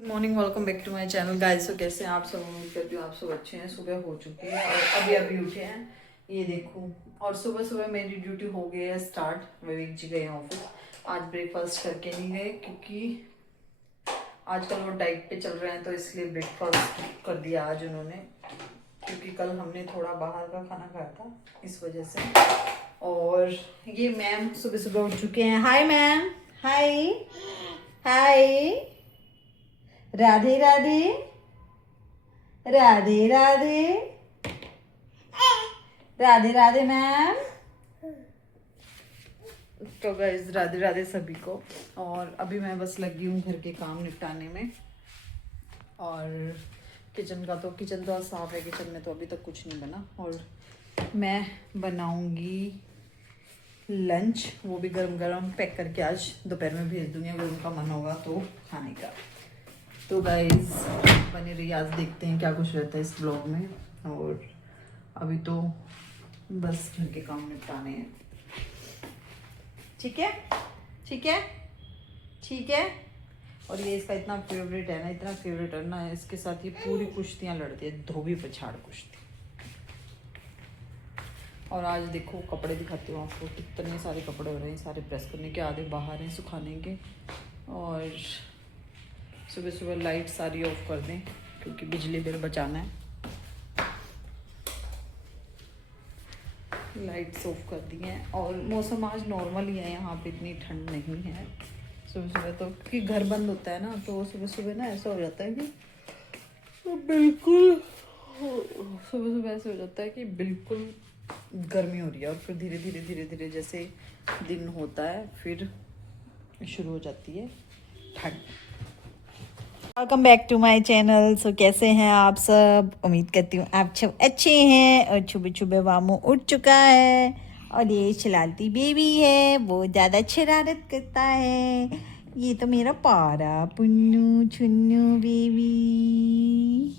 Morning, welcome back to my channel guys. तो कैसे हैं आप सब? उम्मीद करती हूँ आप सब अच्छे हैं। सुबह हो चुकी है और अभी अभी उठे हैं, ये देखो। और सुबह सुबह मेरी ड्यूटी हो गई है स्टार्ट। विवेक जी गए ऑफिस। आज ब्रेकफास्ट करके नहीं गए क्योंकि आजकल वो डाइट पे चल रहे हैं, तो इसलिए ब्रेकफास्ट कर दिया आज उन्होंने, क्योंकि कल हमने थोड़ा बाहर का खाना खाया था, इस वजह से। और ये मैम सुबह सुबह उठ चुके हैं। Hi ma'am. Hi hi. Radhe Radhe. Radhe Radhe. Radhe Radhe ma'am. तो गाइस राधे राधे सभी को। और अभी मैं बस लगी हूँ घर के काम निपटाने में। और किचन तो आज साफ है। किचन में तो अभी तक कुछ नहीं बना। और मैं बनाऊंगी लंच, वो भी गरम गरम पैक करके आज दोपहर में भेज दूंगी अगर उनका मन होगा तो खाने का। तो गाइज बने रहिए, आज देखते हैं क्या कुछ रहता है इस ब्लॉग में। और अभी तो बस घर के काम निपटाने हैं। ठीक है, ठीक है, ठीक है। और ये इसका इतना फेवरेट है ना, इतना फेवरेट है ना, इसके साथ ये पूरी कुश्तियाँ लड़ती है, धोबी पछाड़ कुश्ती। और आज देखो कपड़े दिखाती हूँ आपको, कितने सारे कपड़े हो रहे हैं, सारे प्रेस करने के, आधे बाहर हैं सुखाने के। और सुबह सुबह लाइट सारी ऑफ कर दें क्योंकि बिजली बिल बचाना है। लाइट्स ऑफ कर दी हैं। और मौसम आज नॉर्मल ही है, यहाँ पे इतनी ठंड नहीं है सुबह सुबह तो, क्योंकि घर बंद होता है ना, तो सुबह सुबह ना ऐसा हो जाता है कि बिल्कुल, सुबह सुबह ऐसा हो जाता है कि बिल्कुल गर्मी हो रही है। और फिर धीरे धीरे धीरे धीरे जैसे दिन होता है फिर शुरू हो जाती है ठंड। Welcome back to my channel. So कैसे हैं आप सब? उम्मीद करती हूँ आप सब अच्छे हैं। और सुबह सुबह वामू उठ चुका है और ये शरारती बेबी है, वो ज़्यादा शरारत करता है। ये तो मेरा पारा Punnu Chhunnu baby.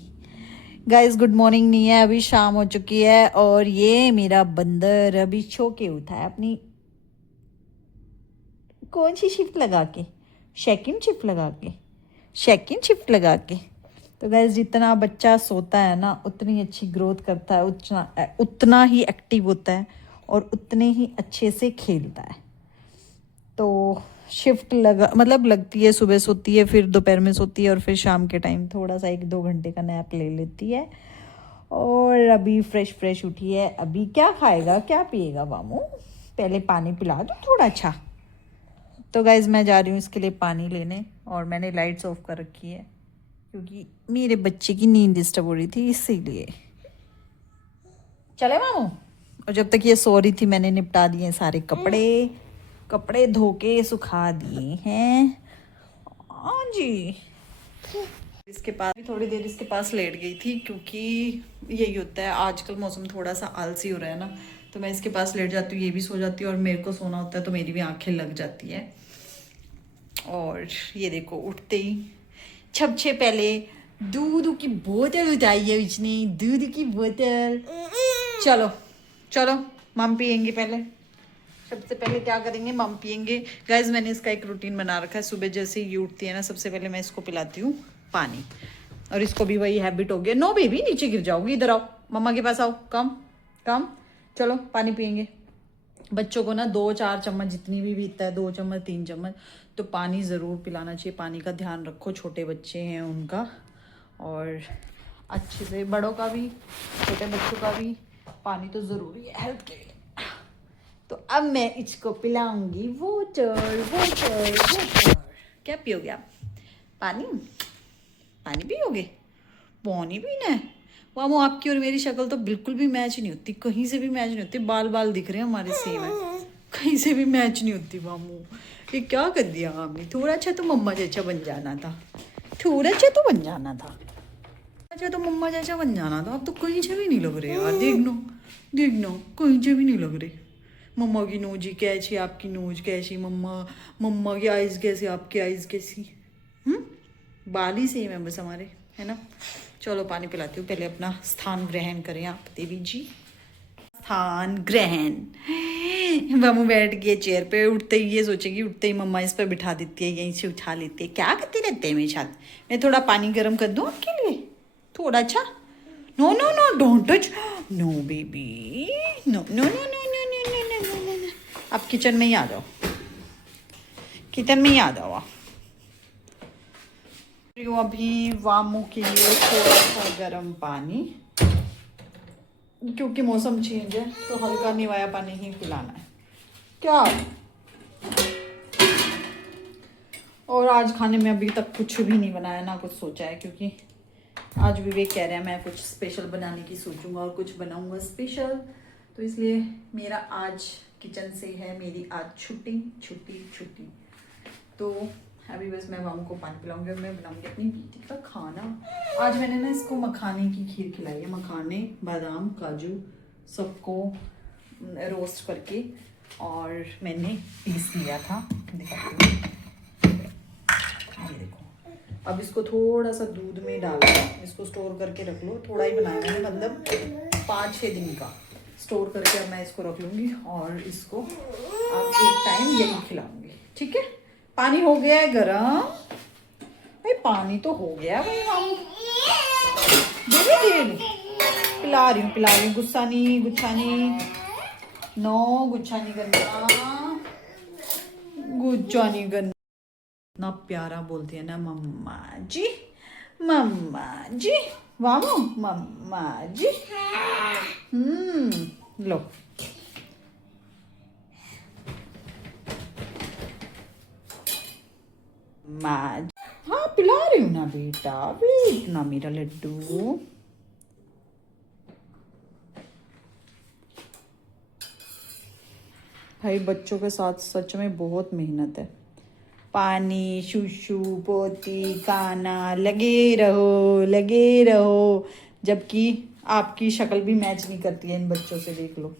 Guys good morning नहीं है, अभी शाम हो चुकी है। और ये मेरा बंदर अभी सो के उठा है अपनी कौन सी शिफ्ट लगा के, सेकंड शिफ्ट लगा के, सेकंड शिफ्ट लगा के। तो गैस जितना बच्चा सोता है ना उतनी अच्छी ग्रोथ करता है, उतना ही एक्टिव होता है और उतने ही अच्छे से खेलता है। तो शिफ्ट लगती है, सुबह सोती है, फिर दोपहर में सोती है, और फिर शाम के टाइम थोड़ा सा 1-2 घंटे का नैप ले लेती है। और अभी फ्रेश उठी है। अभी क्या खाएगा क्या पिएगा मामू? पहले पानी पिला दो थोड़ा। अच्छा तो गाइज मैं जा रही हूँ इसके लिए पानी लेने। और मैंने लाइट्स ऑफ कर रखी है क्योंकि मेरे बच्चे की नींद डिस्टर्ब हो रही थी, इसीलिए। चले मामू। और जब तक ये सो रही थी मैंने निपटा दिए सारे कपड़े धो के सुखा दिए हैं। हाँ जी। इसके पास भी थोड़ी देर इसके पास लेट गई थी क्योंकि यही होता है, आजकल मौसम थोड़ा सा आलसी हो रहा है ना, तो मैं इसके पास लेट जाती हूँ, ये भी सो जाती है, और मेरे को सोना होता है तो मेरी भी आंखें लग जाती है। और ये देखो उठते ही छे पहले दूध की बोतल उठाई है उसने, दूध की बोतल। चलो चलो मम पियेंगे पहले। सबसे पहले क्या करेंगे, मम पियेंगे। गाइज मैंने इसका एक रूटीन बना रखा है, सुबह जैसे ही उठती है ना सबसे पहले मैं इसको पिलाती हूँ पानी। और इसको भी वही हैबिट हो गया। नो बेबी नीचे गिर जाओगी, इधर आओ मम्मा के पास आओ, कम कम। चलो पानी पियेंगे। बच्चों को ना 2-4 चम्मच जितनी भी पीता है, 2 चम्मच 3 चम्मच तो पानी ज़रूर पिलाना चाहिए। पानी का ध्यान रखो, छोटे बच्चे हैं उनका, और अच्छे से बड़ों का भी, छोटे बच्चों का भी पानी तो ज़रूरी है हेल्थ के लिए। तो अब मैं इसको पिलाऊंगी वाटर। क्या पियोगे आप? पानी? पानी पियोगे? पानी पीना है? मामू आपकी और मेरी शक्ल तो बिल्कुल भी मैच नहीं होती, कहीं से भी मैच नहीं होती। बाल दिख रहे हैं हमारे सेम है, कहीं से भी मैच नहीं होती। मामू ये क्या कर दिया हमने? थोड़ा अच्छा तो मम्मा जैसा बन जाना था, थोड़ा अच्छा तो बन जाना था, अच्छा तो मम्मा जैसा बन जाना था। अब तो कहीं से भी नहीं लग रहे यार, देखना कहीं से भी नहीं लग रहे। मम्मा की नोज ही कैसी, आपकी नोज कैसी, मम्मा की आइज़ कैसी, आपकी आइज़ कैसी। बाल ही सेम है बस हमारे, है ना। चलो पानी पिलाती हूँ, पहले अपना स्थान ग्रहण करें आप देवी जी। स्थान ग्रहण। मामू बैठ गए चेयर पे, उठते ही ये सोचेगी, उठते ही मम्मा इस पे बिठा देती है, यहीं से उठा लेती है। क्या करते रहते हैं मेरे साथ। मैं थोड़ा पानी गर्म कर दूँ आपके लिए, थोड़ा। अच्छा, no no no, don't touch, no baby, no no no no no no no no no no. आप किचन में ही आ जाओ, किचन में ही आ जाओ आप। अभी वामू के लिए थोड़ा सा गर्म पानी, क्योंकि मौसम चेंज है तो हल्का निवाया पानी ही पिलाना है क्या। और आज खाने में अभी तक कुछ भी नहीं बनाया, ना कुछ सोचा है, क्योंकि आज विवेक कह रहे हैं मैं कुछ स्पेशल बनाने की सोचूंगा और कुछ बनाऊंगा स्पेशल, तो इसलिए मेरा आज किचन से है मेरी आज छुट्टी छुट्टी छुट्टी। तो अभी बस मैं मामू को पानी पिलाऊंगी और मैं बनाऊंगी अपनी बेटी का खाना। आज मैंने ना इसको मखाने की खीर खिलाई है, मखाने, बादाम, काजू सबको रोस्ट करके, और मैंने पीस लिया था, दिखाती हूँ, ये देखो। अब इसको थोड़ा सा दूध में डाल के इसको स्टोर करके रख लो, थोड़ा ही बनाया मैंने, मतलब 5-6 दिन का स्टोर करके अब मैं इसको रख लूँगी और इसको अब एक टाइम यही खिलाऊंगी, ठीक है। पानी हो गया है गरम भाई, पानी तो हो गया भाई, हम धीरे धीरे पिला रही हूँ, गुस्सा नहीं, गुच्छा नहीं, नो गुच्छा नहीं करना, गुच्छा नहीं करना। इतना प्यारा बोलती है ना मम्मा जी, मम्मा जी, वामू मम्मा जी। लो माँ, हाँ पिला रही हूँ ना बेटा, वेट ना मेरा लड्डू। भाई बच्चों के साथ सच में बहुत मेहनत है, पानी, शूशू, पोती, खाना, लगे रहो, जबकि आपकी शक्ल भी मैच नहीं करती है इन बच्चों से, देख लो।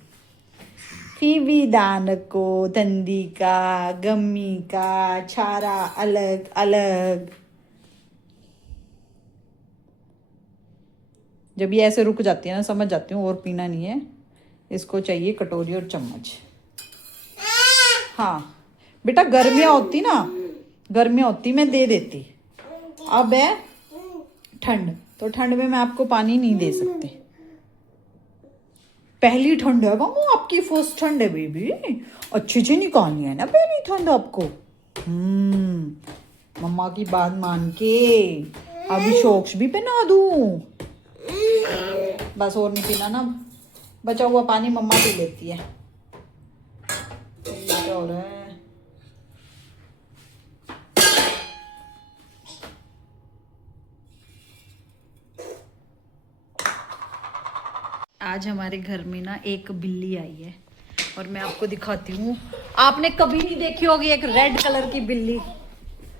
फीवी दान को, तंदी का, गम्मी का, छारा अलग अलग। जब ये ऐसे रुक जाती है ना, समझ जाती हूँ और पीना नहीं है, इसको चाहिए कटोरी और चम्मच। हाँ बेटा, गर्मियाँ होती मैं दे देती, अब है ठंड, तो ठंड में मैं आपको पानी नहीं दे सकती। पहली ठंड है मामू आपकी, फर्स्ट ठंड है बेबी, अच्छी सी निकालनी है ना पहली ठंड आपको। मम्मा की बात मान के अभी शॉक्स भी पहना दूं, बस और नहीं पीना ना, बचा हुआ पानी मम्मा पी लेती है। क्या हो रहा है? आज हमारे घर में ना एक बिल्ली आई है और मैं आपको दिखाती हूँ। आपने कभी नहीं देखी होगी एक रेड कलर की बिल्ली,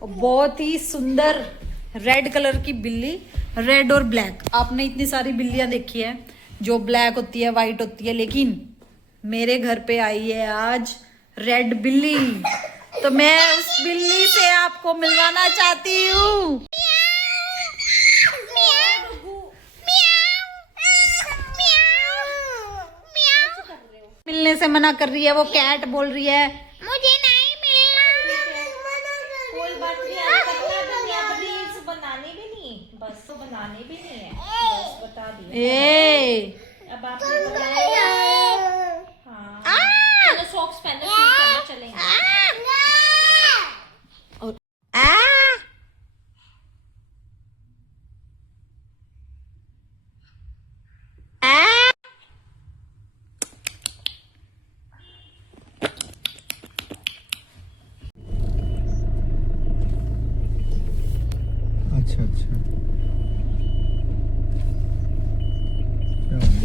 बहुत ही सुंदर रेड कलर की बिल्ली, रेड और ब्लैक। आपने इतनी सारी बिल्लियां देखी है जो ब्लैक होती है, वाइट होती है, लेकिन मेरे घर पे आई है आज रेड बिल्ली, तो मैं उस बिल्ली से आपको मिलवाना चाहती हूँ। मिलने से मना कर रही है, वो कैट बोल रही है मुझे नहीं मिलना। कोई बात नहीं, अब रील्स बनानी भी नहीं, बस तो बनानी भी नहीं है, बस बता दिया। अब आपने बताया। हाँ चलो, सॉक्स पहनो, शूज पहनो, चलेंगे। अच्छा अच्छा,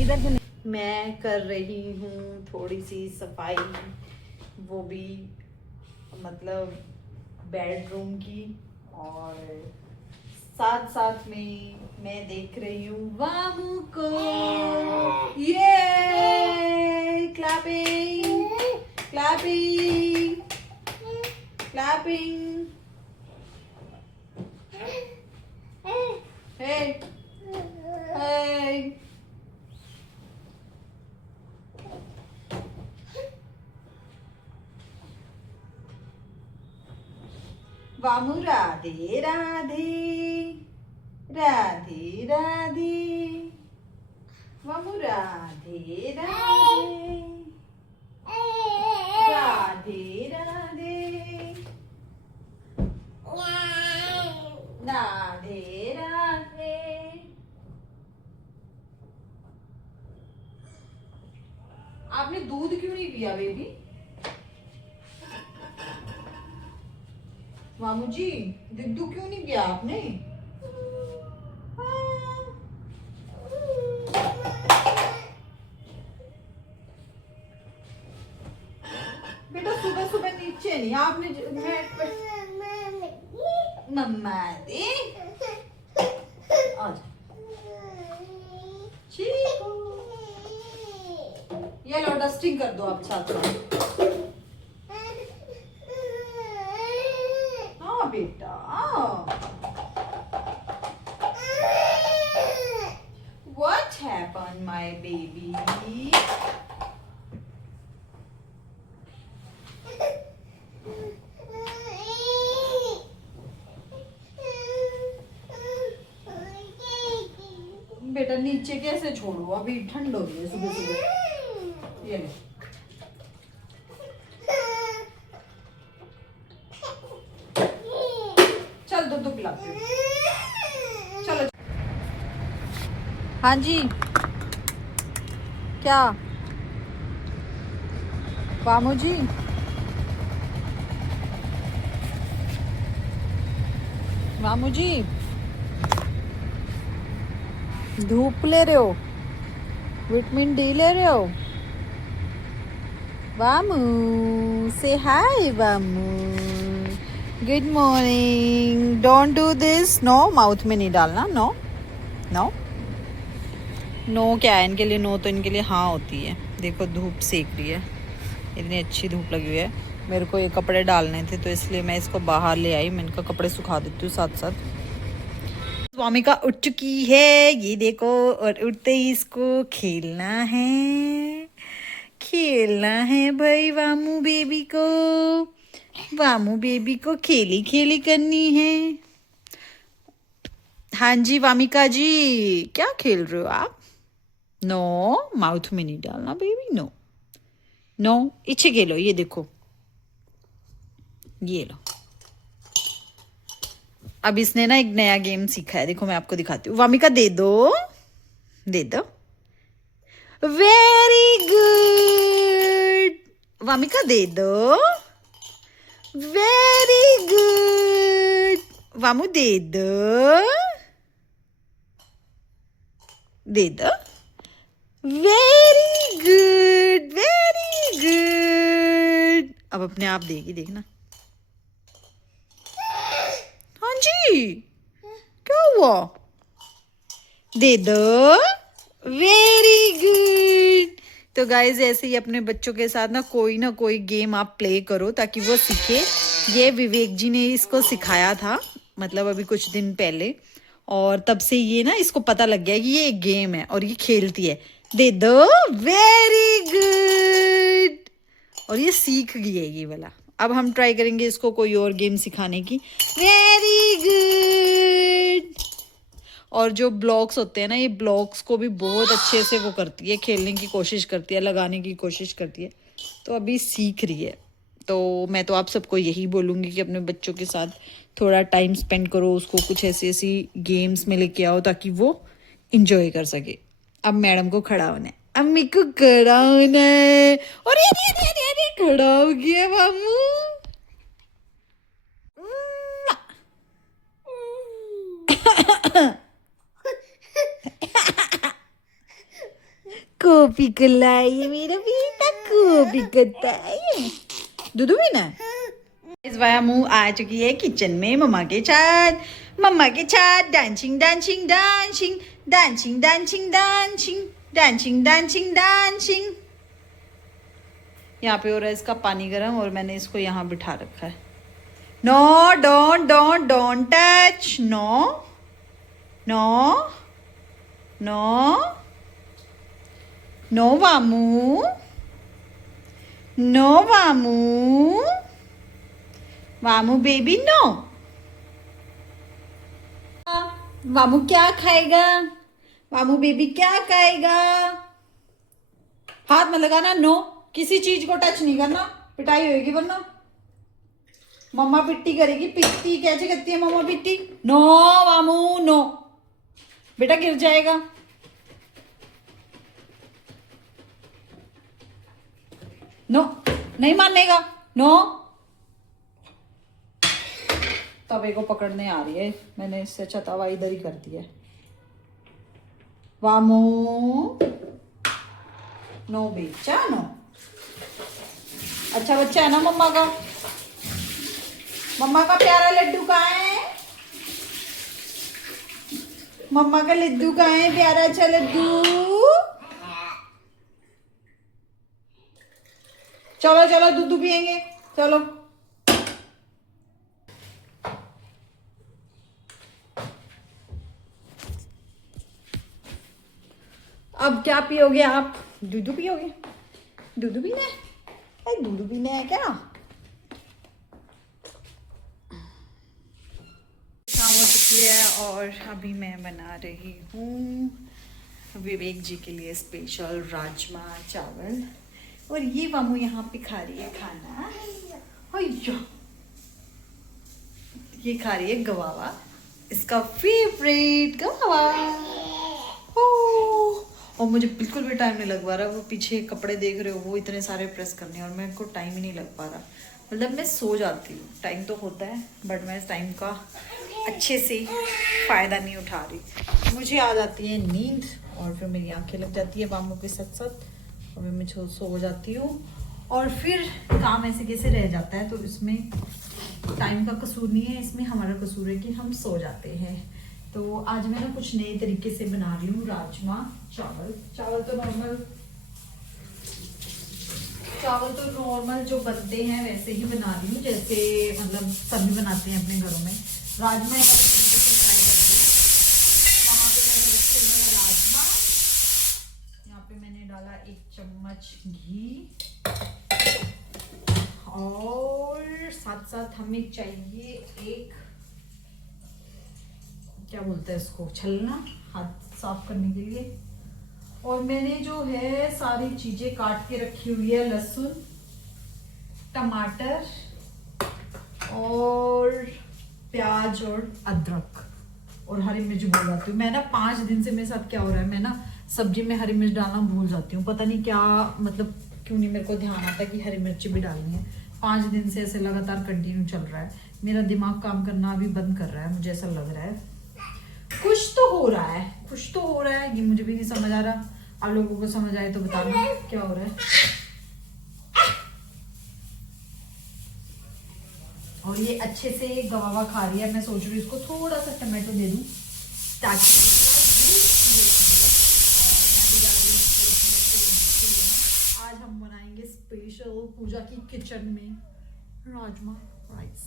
इधर से मैं कर रही हूँ थोड़ी सी सफाई, वो भी मतलब बेडरूम की, और साथ साथ में मैं देख रही हूँ वामू को। ये क्लैपिंग क्लैपिंग क्लैपिंग। हे हे, वामू राधे राधे, राधे राधे, वामू राधे राधे, राधे राधे, राधे राधे। आपने दूध क्यों नहीं पिया बेबी? मामू जी दूध क्यों नहीं पिया आपने? बेटा सुबह सुबह नीचे नहीं आपने मम्मा दे ये लो डस्टिंग कर दो आप साथ में। हाँ बेटा What happened my baby? बेटा नीचे कैसे छोड़ो अभी ठंड हो गई है सुबह सुबह। ये ले चल दूध पिलाती हूँ चलो। हाँ जी क्या वामू जी वामू जी धूप ले रहे हो विटामिन डी ले रहे हो वामू से hi Vamu good morning don't do this no mouth में नहीं डालना नो नो नो क्या है इनके लिए नो तो इनके लिए हाँ होती है। देखो धूप सेक रही है इतनी अच्छी धूप लगी हुई है। मेरे को ये कपड़े डालने थे तो इसलिए मैं इसको बाहर ले आई। मैं इनका कपड़े सुखा देती हूँ साथ साथ। स्वामिका उठ चुकी है ये देखो और उठते ही इसको खेलना है भाई वामू बेबी को खेली खेली करनी है। हाँ जी वामिका जी क्या खेल रहे हो आप? नो माउथ में नहीं डालना बेबी नो नो इच्छे खेलो। ये देखो ये लो अब इसने ना एक नया गेम सीखा है। देखो मैं आपको दिखाती हूँ। वामिका दे दो वेरी गुड। वामिका दे दो वेरी गुड। वामू दे दो वेरी गुड अब अपने आप देगी देखना। हाँ जी क्या हुआ? दे दो वेरी गुड। तो गाइज ऐसे ही अपने बच्चों के साथ ना कोई गेम आप प्ले करो ताकि वो सीखे। ये विवेक जी ने इसको सिखाया था मतलब अभी कुछ दिन पहले और तब से ये ना इसको पता लग गया कि ये एक गेम है और ये खेलती है। दे दो वेरी गुड और ये सीख गई है ये वाला। अब हम ट्राई करेंगे इसको कोई और गेम सिखाने की। Very good. और जो ब्लॉक्स होते हैं ना ये ब्लॉक्स को भी बहुत अच्छे से वो करती है खेलने की कोशिश करती है लगाने की कोशिश करती है। तो अभी सीख रही है। तो मैं तो आप सबको यही बोलूँगी कि अपने बच्चों के साथ थोड़ा टाइम स्पेंड करो। उसको कुछ ऐसी गेम्स में लेके आओ ताकि वो इंजॉय कर सके। अब मैडम को खड़ा होना है। अम्मी को खड़ा होना है। और ये खड़ा हो गया मामू। कॉफी को लाइए मेरा बेटा कॉफी करता है। दूध पीना है। इस बार मुँह आ चुकी है किचन में मम्मा के साथ dancing dancing dancing dancing dancing dancing dancing dancing dancing. यहाँ पे हो रहा है इसका पानी गर्म और मैंने इसको यहाँ बिठा रखा है। No don't touch no no no no Vamu no Vamu Vamu baby no मामू क्या खाएगा? मामू बेबी क्या खाएगा? हाथ में लगाना, नो, किसी चीज को टच नहीं करना, पिटाई होगी वरना। मम्मा पिट्टी करेगी। पिट्टी कैसे करती है मम्मा पिट्टी? नो मामू नो, बेटा गिर जाएगा। नो, नहीं मानेगा, नो। तवे को पकड़ने आ रही है, मैंने इससे अच्छा तवा इधर ही कर दिया। वामू नो बेचा नो। अच्छा बच्चा है ना मम्मा का। मम्मा का प्यारा लड्डू कहाँ है? मम्मा का लड्डू कहाँ है? प्यारा अच्छा लड्डू। चलो चलो दूध पियेंगे, चलो। अब क्या पियोगे आप? दूध पियोगे? दूध पीना है? अरे दूध पीना है क्या? शाम हो चुकी है और अभी मैं बना रही हूँ विवेक जी के लिए स्पेशल राजमा चावल। और ये मामू यहाँ पे खा रही है खाना। ये खा रही है गवावा, इसका फेवरेट गवावा। और मुझे बिल्कुल भी टाइम नहीं लग पा रहा। वो पीछे कपड़े देख रहे हो, वो इतने सारे प्रेस करने और मेरे को टाइम ही नहीं लग पा रहा। मतलब मैं सो जाती हूँ, टाइम तो होता है बट मैं इस टाइम का अच्छे से फ़ायदा नहीं उठा रही। मुझे आ जाती है नींद और फिर मेरी आंखें लग जाती है बामों के साथ साथ और मैं सो जाती हूँ। और फिर काम ऐसे कैसे रह जाता है, तो इसमें टाइम का कसूर नहीं है, इसमें हमारा कसूर है कि हम सो जाते हैं। तो आज मैं ना कुछ नए तरीके से बना रही हूँ राजमा चावल। चावल तो नॉर्मल जो बनते हैं वैसे ही बना रही हूँ, जैसे मतलब सभी बनाते हैं अपने घरों में। राजमा एक तरीके से ट्राई कर रही हूँ। वहाँ पे मैंने रखे हुए हैं राजमा, यहाँ पे मैंने डाला 1 चम्मच घी और साथ साथ हमें चाहिए एक, क्या बोलते हैं इसको, छलना, हाथ साफ करने के लिए। और मैंने जो है सारी चीजें काट के रखी हुई है, लहसुन, टमाटर और प्याज और अदरक और हरी मिर्च भूल जाती हूँ मैं ना। 5 दिन से मेरे साथ क्या हो रहा है, मैं ना सब्जी में हरी मिर्च डालना भूल जाती हूँ। पता नहीं क्या, मतलब क्यों नहीं मेरे को ध्यान आता कि हरी मिर्च भी डालनी है। 5 दिन से ऐसे लगातार कंटिन्यू चल रहा है। मेरा दिमाग काम करना अभी बंद कर रहा है, मुझे ऐसा लग रहा है। कुछ तो हो रहा है, कुछ तो हो रहा है, ये मुझे भी नहीं समझ आ रहा। आप लोगों को समझ आए तो बताना क्या हो रहा है। और ये अच्छे से गवावा खा रही है। मैं सोच रही हूँ इसको थोड़ा सा टमाटो दे दूं ताकि आज हम बनाएंगे स्पेशल पूजा की किचन में राजमा राइस।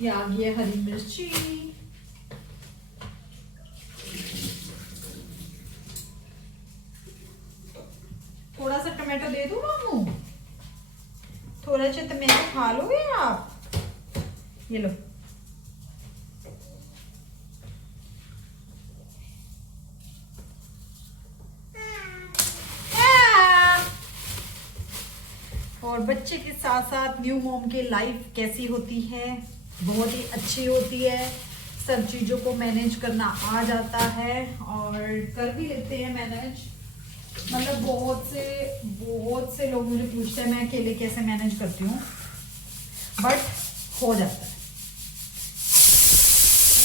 ये आ गई है हरी मिर्ची, थोड़ा सा टमाटो दे दूं मामू? थोड़ा सा टमाटो खा लोगे आप? ये लो। और बच्चे के साथ साथ न्यू मॉम की लाइफ कैसी होती है? बहुत ही अच्छी होती है। सब चीज़ों को मैनेज करना आ जाता है और कर भी लेते हैं मैनेज। मतलब बहुत से लोग मुझे पूछते हैं मैं अकेले कैसे मैनेज करती हूँ, बट हो जाता है।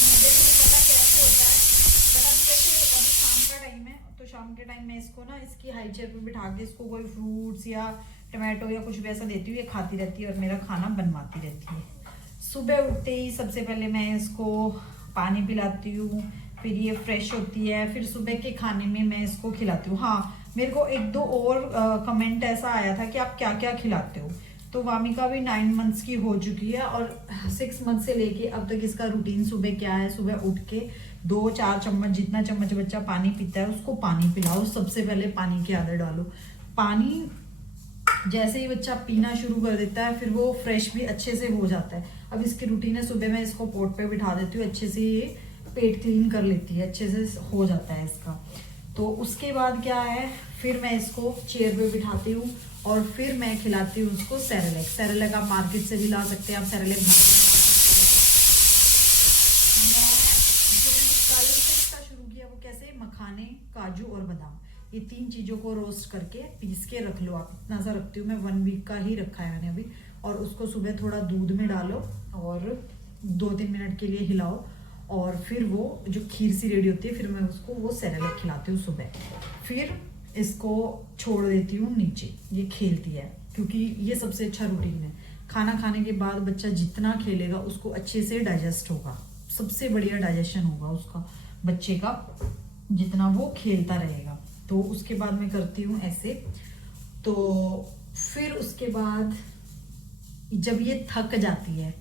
मुझे भी नहीं पता कैसे होता है, बट अभी जैसे अभी शाम का टाइम है तो शाम के टाइम में इसको ना इसकी हाई चेयर पर बिठा के इसको कोई फ्रूट्स या टमाटो या कुछ भी ऐसा देती हूँ, ये खाती रहती है और मेरा खाना बनवाती रहती है। सुबह उठते ही सबसे पहले मैं इसको पानी पिलाती हूँ, फिर ये फ्रेश होती है, फिर सुबह के खाने में मैं इसको खिलाती हूँ। हाँ, मेरे को 1-2 और कमेंट ऐसा आया था कि आप क्या क्या खिलाते हो। तो वामिका भी 9 मंथ्स की हो चुकी है और 6 मंथ से लेके अब तक इसका रूटीन सुबह क्या है, सुबह उठ के 2-4 चम्मच, जितना चम्मच बच्चा पानी पीता है उसको पानी पिलाओ। सबसे पहले पानी की आदत डालो। पानी जैसे ही बच्चा पीना शुरू कर देता है फिर वो फ्रेश भी अच्छे से हो जाता है। अब इसकी रूटीन है, सुबह मैं इसको पोट पे बिठा देती हूँ, अच्छे से ये पेट क्लीन कर लेती है, अच्छे से हो जाता है इसका। तो उसके बाद क्या है, फिर मैं इसको चेयर पे बिठाती हूँ और फिर मैं खिलाती हूँ उसको सेरेलैक। सेरेलैक आप मार्केट से भी ला सकते हैं, आप सेरेलैक घर कल से इसका शुरू किया। वो कैसे, मखाने, काजू और बादाम, ये 3 चीजों को रोस्ट करके पीस के रख लो आप। इतना सा रखती हूँ मैं, 1 वीक का ही रखा है मैंने अभी। और उसको सुबह थोड़ा दूध में डालो और 2-3 मिनट के लिए हिलाओ और फिर वो जो खीर सी रेडी होती है, फिर मैं उसको वो सेरेलैक खिलाती हूँ सुबह। फिर इसको छोड़ देती हूँ नीचे, ये खेलती है, क्योंकि ये सबसे अच्छा रूटीन है। खाना खाने के बाद बच्चा जितना खेलेगा उसको अच्छे से डाइजेस्ट होगा, सबसे बढ़िया डाइजेशन होगा उसका बच्चे का, जितना वो खेलता रहेगा। तो उसके बाद मैं करती हूँ ऐसे। तो फिर उसके बाद जब ये थक जाती है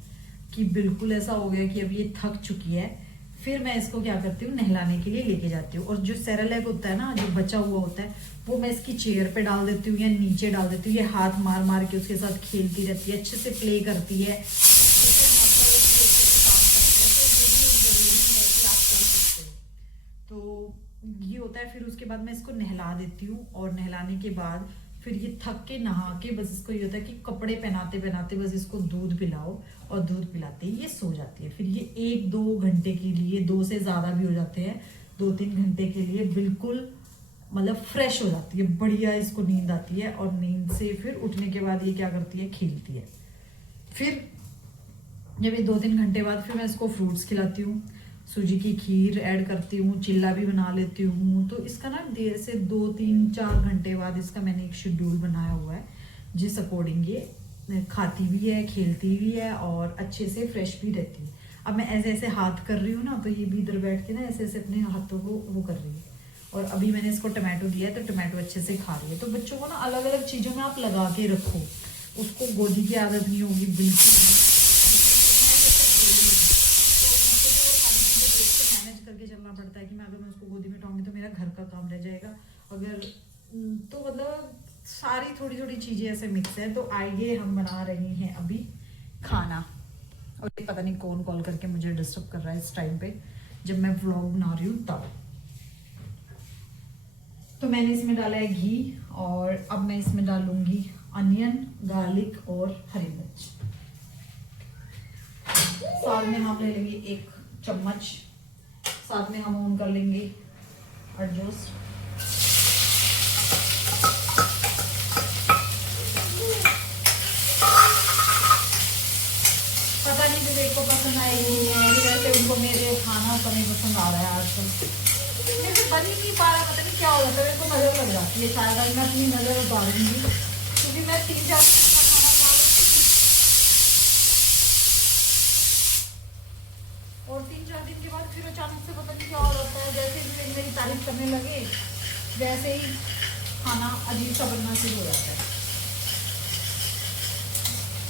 कि बिल्कुल ऐसा हो गया कि अब ये थक चुकी है, फिर मैं इसको क्या करती हूँ, नहलाने के लिए लेके जाती हूँ। और जो सेरेलैक होता है ना, जो बचा हुआ होता है, वो मैं इसकी चेयर पे डाल देती हूँ या नीचे डाल देती हूँ। ये हाथ मार मार के उसके साथ खेलती रहती है, अच्छे से प्ले करती है। तो ये होता है। फिर उसके बाद मैं इसको नहला देती हूँ और नहलाने के बाद फिर ये थक के नहा के बस इसको ये होता है कि कपड़े पहनाते पहनाते बस इसको दूध पिलाओ और दूध पिलाते ही ये सो जाती है। फिर ये 1-2 घंटे के लिए, 2 से ज्यादा भी हो जाते हैं, 2-3 घंटे के लिए बिल्कुल मतलब फ्रेश हो जाती है, बढ़िया इसको नींद आती है। और नींद से फिर उठने के बाद ये क्या करती है, खेलती है। फिर जब ये 2-3 घंटे बाद फिर मैं इसको फ्रूट्स खिलाती हूँ, सूजी की खीर ऐड करती हूँ, चिल्ला भी बना लेती हूँ। तो इसका ना देर से 2-3-4 घंटे बाद इसका मैंने एक शेड्यूल बनाया हुआ है, जिस अकॉर्डिंग ये खाती भी है, खेलती भी है और अच्छे से फ्रेश भी रहती है। अब मैं ऐसे ऐसे हाथ कर रही हूँ ना, तो ये भी इधर बैठ के ना ऐसे ऐसे अपने हाथों को वो कर रही है। और अभी मैंने इसको टमाटो दिया है, तो टमाटो अच्छे से खा रही है। तो बच्चों को ना अलग अलग चीज़ों में आप लगा के रखो, उसको गोदी की आदत नहीं होगी बिल्कुल भी। करके चलना पड़ता है कि मैं अगर मैं उसको गोदी में उठाऊंगी तो मेरा घर का काम रह जाएगा, अगर तो मतलब सारी थोड़ी थोड़ी चीजें ऐसे मिक्स है। तो आइए हम बना रहे हैं अभी खाना। और पता नहीं कौन कॉल करके मुझे डिस्टर्ब कर रहा है इस टाइम पे जब मैं व्लॉग बना रही हूँ तब। तो मैंने इसमें डाला है घी और अब मैं इसमें डालूंगी अनियन, गार्लिक और हरी मिर्च। साथ में हम ले लेंगे 1 चम्मच, साथ में हम ऑन कर लेंगे एडजस्ट। पता नहीं विवेक को पसंद आएगी, वैसे उनको मेरे खाना तो नहीं पसंद आ रहा है आजकल, मेरे से बन ही नहीं पा रहा। पता नहीं क्या हो जाता है, मेरे को नजर लग जाती है। शायद मैं अपनी नजर उतारूंगी, क्योंकि मैं 3-4 और 3-4 दिन के बाद फिर अचानक से पता नहीं क्या हो जाता है। जैसे ही मेरी तारीफ करने लगे वैसे ही खाना अजीब सा बनना शुरू हो जाता है।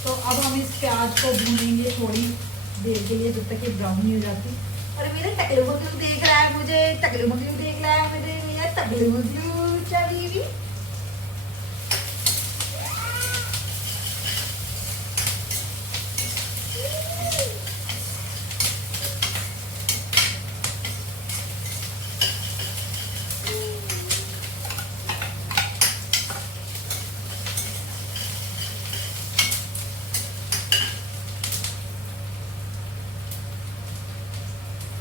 तो अब हम इस प्याज को भूनेंगे थोड़ी देर के लिए, जब तक ये ब्राउन नहीं हो जाती। अरे मेरे टकलू मकलू देख रहा है मुझे, टकलू मकलू देख रहा है मुझे, मेरा टकलू मकलू चबीबी।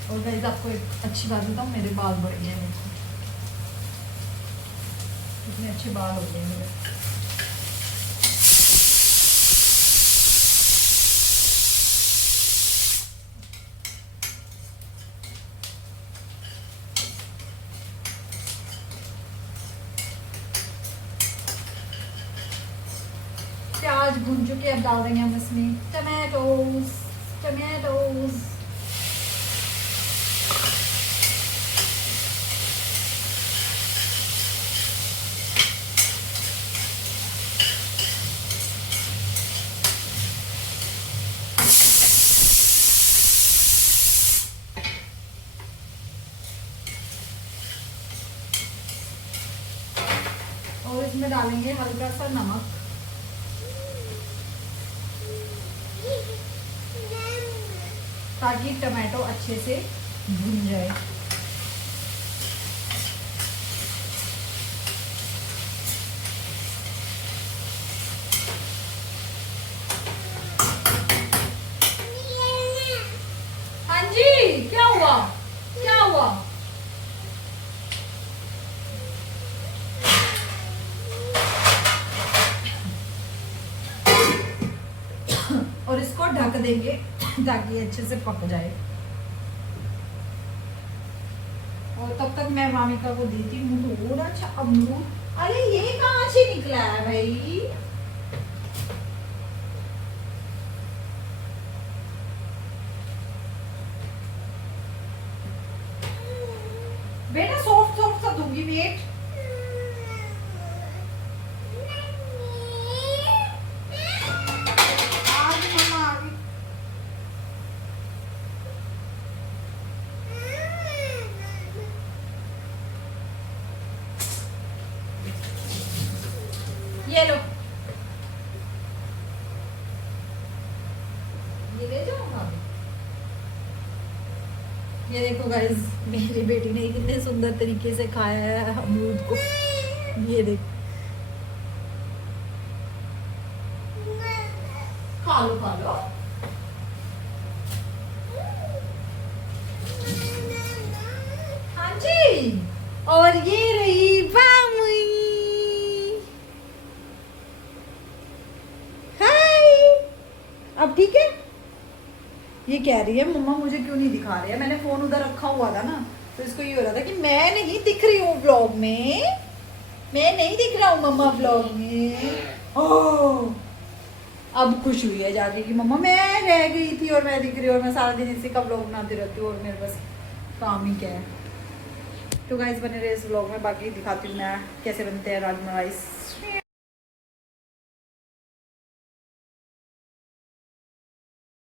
और गाइस आपको एक अच्छी बात बताऊं, मेरे बाल बढ़ गए हैं, देखो कितने अच्छे बाल हो गए मेरे। प्याज भून चुके, अब डाल देंगे हम इसमें टमाटोज। डालेंगे हल्का सा नमक, ताकि टमाटो अच्छे से भुन जाए। हाँ जी, क्या हुआ, क्या हुआ? और इसको ढक देंगे ताकि अच्छे से पक जाए। और तब तक मैं मामिका को देती हूँ थोड़ा सा अमरूद। अरे ये कहाँ से निकला है भाई? बेटा सॉफ्ट सॉफ्ट सा दूंगी, वेट। आज मम्मा आ गई। ये लो, ये ले जाओ भाभी। ये देखो गाइस, मेरी बेटी ने कितने सुंदर तरीके से खाया है अमरूद को। ये देखो, खा लो खा लो। हाँ जी, और ये रही बामुई। हाय, अब ठीक है? ये कह रही है मम्मा मुझे क्यों नहीं दिखा रहे हैं। मैंने फोन उधर रखा हुआ था ना, तो इसको ये हो रहा था कि मैं नहीं दिख रही हूँ ब्लॉग में, मैं नहीं दिख रहा हूँ मम्मा ब्लॉग में। ओह, अब खुश हुई है जाके कि मम्मा मैं रह गई थी और मैं दिख रही हूँ, और मैं सारा दिन इसी का ब्लॉग बनाती रहती हूँ और मेरे बस काम ही क्या है। तो गाइस बने रहे इस ब्लॉग में, बाकी दिखाती हूँ मैं कैसे बनते हैं राजमा राइस।